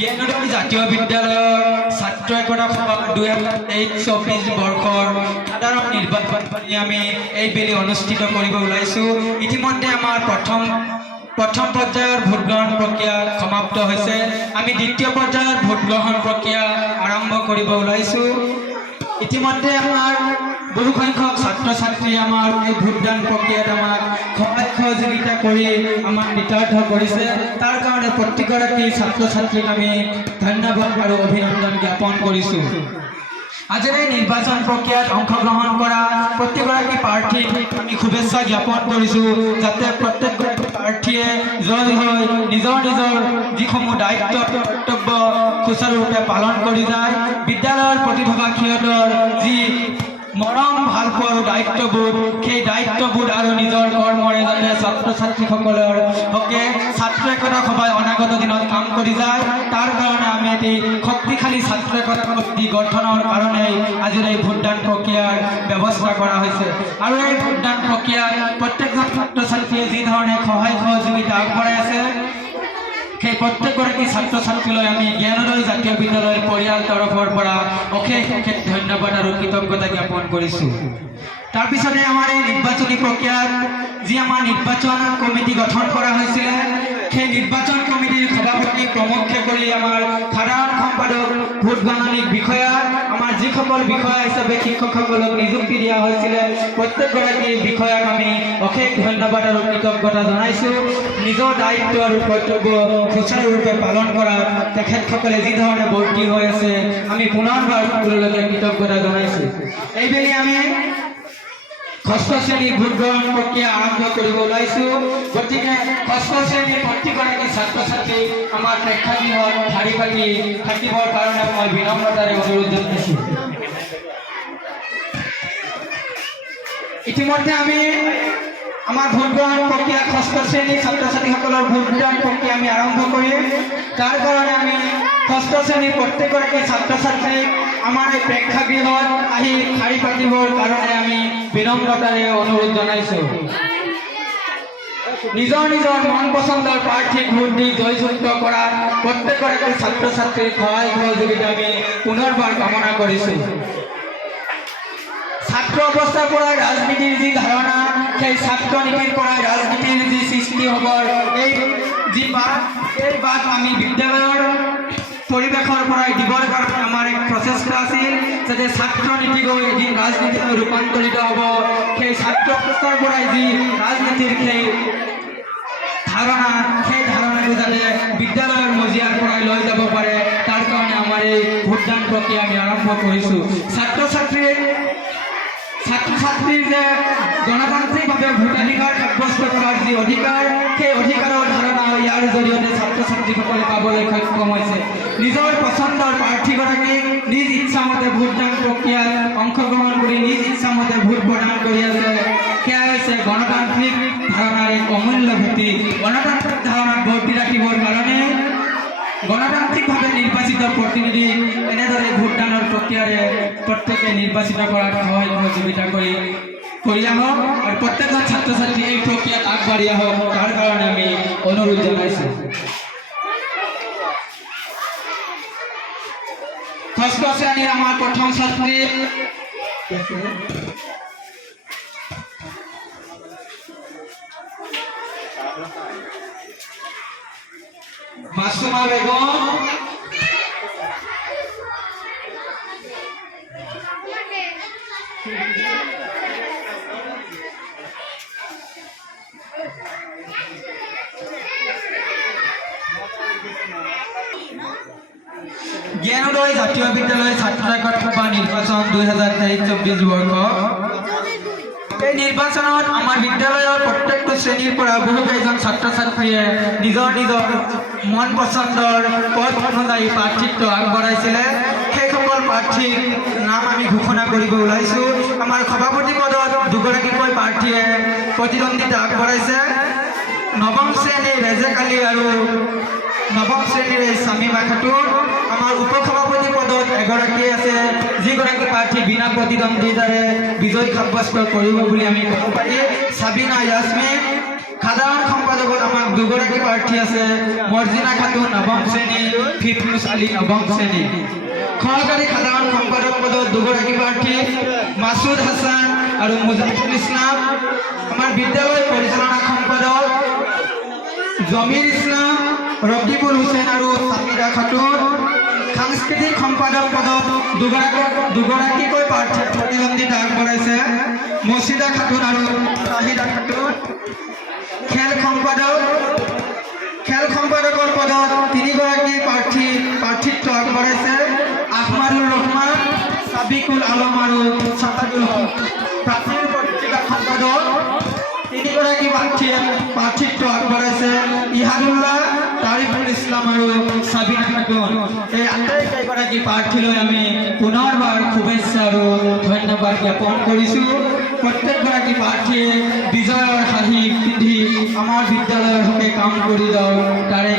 জ্ঞানোদয় জাতীয় বিদ্যালয়ৰ ছাত্ৰ একতা সভা 2023-24 বৰ্ষৰ সাধাৰণ নিৰ্বাচন আমি এইবেলি অনুষ্ঠিত কৰিব ওলাইছো। ইতিমধ্যে আমাৰ প্ৰথম পৰ্যায়ৰ ভোট গ্ৰহণ প্ৰক্ৰিয়া সমাপ্ত হৈছে। আমি দ্বিতীয় পৰ্যায়ৰ ভোট গ্ৰহণ প্ৰক্ৰিয়া আৰম্ভ কৰিব ওলাইছো। ইতিমধ্যে আমাৰ বহু সংখ্যক ছাত্ৰ ছাত্ৰীয়ে আমাৰ এই ভোটদান প্ৰক্ৰিয়াত আমাক সহায় সহযোগিতা কৰি আমাক নিতাৰ্থ কৰিছে। তাৰ কাৰণে প্ৰতিগৰাকী ছাত্ৰ ছাত্ৰীক আমি ধন্যবাদ আৰু অভিনন্দন জ্ঞাপন কৰিছোঁ। আজিৰ এই নিৰ্বাচন প্ৰক্ৰিয়াত অংশগ্ৰহণ কৰা প্ৰতিগৰাকী প্ৰাৰ্থীক আমি শুভেচ্ছা জ্ঞাপন কৰিছোঁ, যাতে প্ৰত্যেকগৰাকী প্ৰাৰ্থীয়ে জয় হৈ নিজৰ যিসমূহ দায়িত্ব কৰ্তব্য সুচাৰুৰূপে পালন কৰি যায়। বিদ্যালয়ৰ প্ৰতি থকা সিহঁতৰ যি মৰম ভালপোৱা আৰু দায়িত্ববোধ, সেই দায়িত্ববোধ আৰু নিজৰ কৰ্মৰে যাতে ছাত্ৰ ছাত্ৰীসকলৰ হকে ছাত্ৰ একতা সভাই অনাগত দিনত কাম কৰি যায়, তাৰ কাৰণে আমি এটি শক্তিশালী ছাত্ৰ একতা শক্তি গঠনৰ কাৰণে আজিৰ এই ভোটদান প্ৰক্ৰিয়াৰ ব্যৱস্থা কৰা হৈছে। আৰু এই ভোটদান প্ৰক্ৰিয়াত প্ৰত্যেকজন ছাত্ৰ ছাত্ৰীয়ে যি ধৰণে সহায় সহযোগিতা আগবঢ়াই আছে, সেই প্ৰত্যেকগৰাকী ছাত্ৰ ছাত্ৰীলৈ আমি জ্ঞানোদয় জাতীয় বিদ্যালয় পৰিয়াল তৰফৰ পৰা অশেষ ধন্যবাদ আৰু কৃতজ্ঞতা জ্ঞাপন কৰিছোঁ। তাৰপিছতে আমাৰ এই নিৰ্বাচনী প্ৰক্ৰিয়াত যি আমাৰ নিৰ্বাচন কমিটি গঠন কৰা হৈছিলে, সেই নিৰ্বাচন কমিটিৰ সভাপতি প্ৰমুখ্যে কৰি আমাৰ সাধাৰণ সম্পাদক ভোট গণনিক বিষয়া, আমাৰ যিসকল বিষয়া হিচাপে শিক্ষকসকলক নিযুক্তি দিয়া হৈছিলে, প্ৰত্যেকগৰাকী বিষয়াক আমি অশেষ ধন্যবাদ আৰু কৃতজ্ঞতা জনাইছোঁ। নিজৰ দায়িত্ব আৰু কৰ্তব্য সুচাৰুৰূপে পালন কৰাত তেখেতসকলে যি ধৰণে বৰ্তি হৈ আছে, আমি পুনৰবাৰ সকলোলৈকে কৃতজ্ঞতা জনাইছোঁ। এইবেলি আমি ষষ্ঠ শ্ৰেণীৰ ভোট গ্ৰহণ প্ৰক্ৰিয়া আৰম্ভ কৰিব ওলাইছোঁ। গতিকে ষষ্ঠ শ্ৰেণীৰ প্ৰতিগৰাকী ছাত্ৰ ছাত্ৰী আমাৰ প্ৰেক্ষাগৃহত শাৰী পাতি থাকিবৰ কাৰণে মই বিনম্ৰতাৰে অনুৰোধ জনাইছোঁ। ইতিমধ্যে আমি আমাৰ ভোট গ্ৰহণ প্ৰক্ৰিয়া ষষ্ঠ শ্ৰেণীৰ ছাত্ৰ ছাত্ৰীসকলৰ ভোটদান প্ৰক্ৰিয়া আমি আৰম্ভ কৰিম। তাৰ কাৰণে আমি ষষ্ঠ শ্ৰেণীৰ প্ৰত্যেকগৰাকী ছাত্ৰ ছাত্ৰীক আমাৰ এই প্ৰেক্ষাগৃহত আহি শাৰী পাতিবৰ কাৰণে আমি বিনম্ৰতাৰে অনুৰোধ জনাইছোঁ। নিজৰ মন পচন্দৰ প্ৰাৰ্থীক ভোট দি জয়যুক্ত কৰা প্ৰত্যেকগৰাকী ছাত্ৰ ছাত্ৰীৰ সহায় সহযোগিতা আমি পুনৰবাৰ কামনা কৰিছোঁ। ছাত্ৰ অৱস্থাৰ পৰাই ৰাজনীতিৰ যি ধাৰণা, সেই ছাত্ৰ নীতিৰ পৰাই ৰাজনীতিৰ যি সৃষ্টি হ'ব, এই যি বাট, এই বাট আমি বিদ্যালয়ৰ পৰিৱেশৰ পৰাই দিবৰ কাৰণে আমাৰ এক প্ৰচেষ্টা আছিল, যাতে ছাত্ৰ নীতি গৈ এদিন ৰাজনীতিলৈ ৰূপান্তৰিত হ'ব। সেই ছাত্ৰ অৱস্থাৰ পৰাই যি ৰাজনীতিৰ সেই ধাৰণা, সেই ধাৰণাটো যাতে বিদ্যালয়ৰ মজিয়াৰ পৰাই লৈ যাব পাৰে, তাৰ কাৰণে আমাৰ এই ভোটদান প্ৰক্ৰিয়া আমি আৰম্ভ কৰিছোঁ। ছাত্ৰ ছাত্ৰীৰ যে গণতান্ত্ৰিকভাৱে ভোটাধিকাৰ সাব্যস্ত কৰাৰ যি অধিকাৰ, সেই অধিকাৰৰ ধাৰণা ইয়াৰ জৰিয়তে ছাত্ৰ ছাত্ৰীসকলে পাবলৈ সক্ষম হৈছে। নিজৰ পচন্দৰ প্ৰাৰ্থীগৰাকীক নিজ ইচ্ছামতে ভোটদান প্ৰক্ৰিয়াত অংশগ্ৰহণ কৰি নিজ ইচ্ছামতে ভোট প্ৰদান কৰি আছে। সেয়া হৈছে গণতান্ত্ৰিক ধাৰণাৰ এক অমূল্য ভেটি। গণতান্ত্ৰিক ধাৰণাত বৰ্তি ৰাখিবৰ কাৰণে গণতান্ত্ৰিকভাৱে নিৰ্বাচিত প্ৰতিনিধি এনেদৰে ভোটদানৰ প্ৰক্ৰিয়াৰে প্ৰত্যেকে নিৰ্বাচিত কৰাত সহায় সহযোগিতা কৰি আহক আৰু প্ৰত্যেকজন ছাত্ৰ ছাত্ৰী এই প্ৰক্ৰিয়াত আগবাঢ়ি আহক, তাৰ কাৰণে আমি অনুৰোধ জনাইছোঁ। ষষ্ঠ শ্ৰেণীৰ আমাৰ প্ৰথম ছাত্ৰী মাসুমা বেগম, জ্ঞানোদয় জাতীয় বিদ্যালয় ছাত্ৰ একতা সভা নিৰ্বাচন 2023-24 বৰ্ষ। এই নিৰ্বাচনত আমাৰ বিদ্যালয়ৰ প্ৰত্যেকটো শ্ৰেণীৰ পৰা বহুকেইজন ছাত্ৰ ছাত্ৰীয়ে নিজৰ মন পচন্দৰ পদ অনুযায়ী প্ৰাৰ্থিত্ব আগবঢ়াইছিলে। সেইসকল প্ৰাৰ্থীৰ নাম আমি ঘোষণা কৰিব ওলাইছোঁ। আমাৰ সভাপতি পদত দুগৰাকীকৈ প্ৰাৰ্থীয়ে প্ৰতিদ্বন্দ্বিতা আগবঢ়াইছে। নৱম শ্ৰেণীৰ ৰেজেক আলী আৰু নৱম শ্ৰেণীৰ শামিমা খাতুন। আমাৰ উপসভাপতি পদত এগৰাকী আছে, যিগৰাকী প্ৰাৰ্থী বিনা প্ৰতিদ্বন্দ্বিতাৰে বিজয় সাব্যস্ত কৰিব বুলি আমি ক'ব পাৰি, সাবিনা ইয়াসমিন। সাধাৰণ সম্পাদক সম্পাদকত আমাৰ দুগৰাকী প্ৰাৰ্থী আছে মৰ্জিনা খাতুন নৱম শ্ৰেণী ফিফনুছ আলী নৱম শ্ৰেণী সহকাৰী সাধাৰণ সম্পাদক পদত দুগৰাকী প্ৰাৰ্থী মাছুদ হাছান আৰু মুজাহিদুল ইছলাম আমাৰ বিদ্যালয় পৰিচালনা সম্পাদক জমিৰ ইছলাম ৰকিবুল হুছেইন আৰু সামিদা খাতুন সাংস্কৃতিক সম্পাদক পদত দুগৰাকীকৈ প্ৰাৰ্থী প্ৰতিদ্বন্দ্বিতা আগবঢ়াইছে মছিদা খাতুন আৰু চাহিদা খাতুন খেল সম্পাদকৰ পদত তিনিগৰাকী প্ৰাৰ্থিত্ব আগবঢ়াইছে আহমাদুৰ ৰহমান সাবিকুল আলম আৰু ছাতাদুল হক প্ৰাৰ্থীৰ পত্ৰিকা সম্পাদক তিনিগৰাকী প্ৰাৰ্থিত্ব আগবঢ়াইছে ইহাদুল্লাহ তাৰিফুল ইছলাম আৰু সাবিনা খাতুন এই আটাইকেইগৰাকী প্ৰাৰ্থীলৈ আমি পুনৰবাৰ শুভেচ্ছা আৰু ধন্যবাদ জ্ঞাপন কৰিছোঁ প্ৰত্যেকগৰাকী প্ৰাৰ্থীয়ে বিজয়ৰ হাঁহি পিন্ধি আমাৰ বিদ্যালয়ৰ হকে কাম কৰি যাওক তাৰে